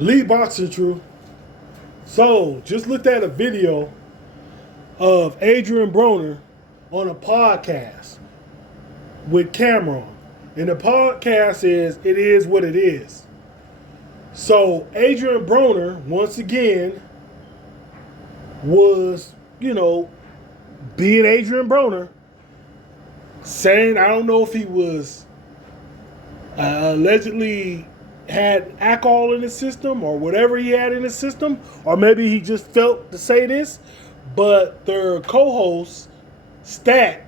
Lead boxing, true. So, just looked at a video of Adrien Broner on a podcast with Camron. And the podcast is It Is What It Is. So, Adrien Broner, once again, was, being Adrien Broner, saying, I don't know if he was allegedly had alcohol in his system or whatever he had in his system, or maybe he just felt to say this, but their co-host, Stat,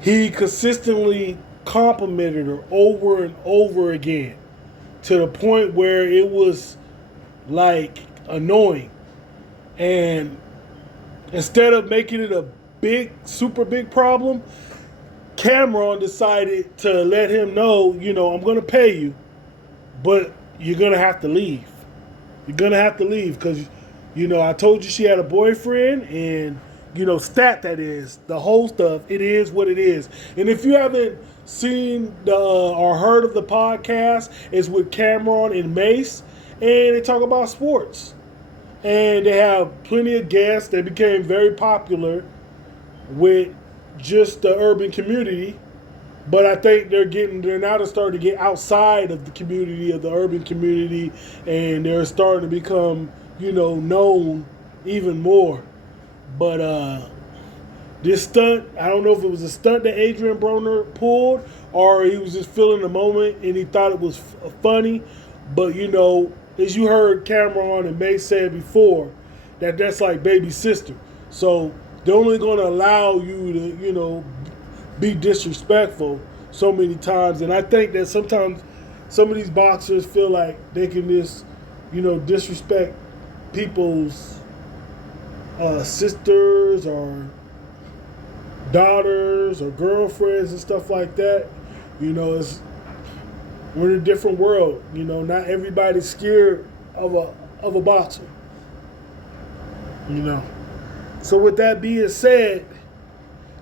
he consistently complimented her over and over again to the point where it was like annoying. And instead of making it a super big problem, Camron decided to let him know, I'm going to pay you, but you're going to have to leave. You're going to have to leave because, I told you she had a boyfriend and, Stat, that is, the host of It Is What It Is. And if you haven't seen or heard of the podcast, it's with Camron and Mace, and they talk about sports. And they have plenty of guests. They became very popular with just the urban community, but I think they're now starting to get outside of the community, of the urban community, and they're starting to become, known even more. But this stunt, I don't know if it was a stunt that Adrien Broner pulled or he was just feeling the moment and he thought it was funny. But, as you heard Camron and May said before, that's like baby sister. So they're only going to allow you to, be disrespectful so many times. And I think that sometimes some of these boxers feel like they can just, disrespect people's sisters or daughters or girlfriends and stuff like that. We're in a different world. Not everybody's scared of a boxer. So with that being said,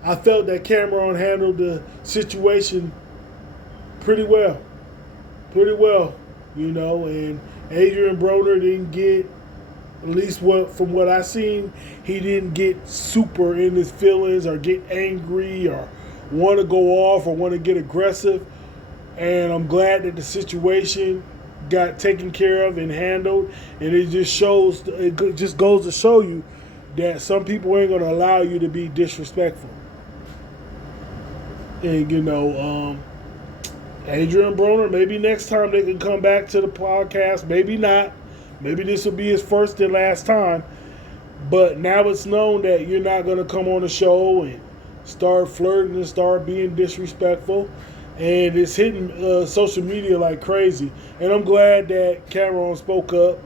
I felt that Camron handled the situation pretty well. And Adrien Broner didn't get, at least from what I seen, he didn't get super in his feelings or get angry or want to go off or want to get aggressive. And I'm glad that the situation got taken care of and handled. And it just goes to show you that some people ain't going to allow you to be disrespectful. And, Adrien Broner, maybe next time they can come back to the podcast. Maybe not. Maybe this will be his first and last time. But now it's known that you're not going to come on the show and start flirting and start being disrespectful. And it's hitting social media like crazy. And I'm glad that Camron spoke up.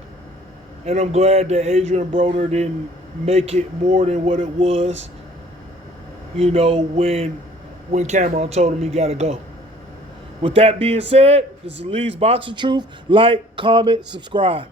And I'm glad that Adrien Broner didn't make it more than what it was, when Camron told him he got to go. With that being said, this is Lee's Boxing Truth. Like, comment, subscribe.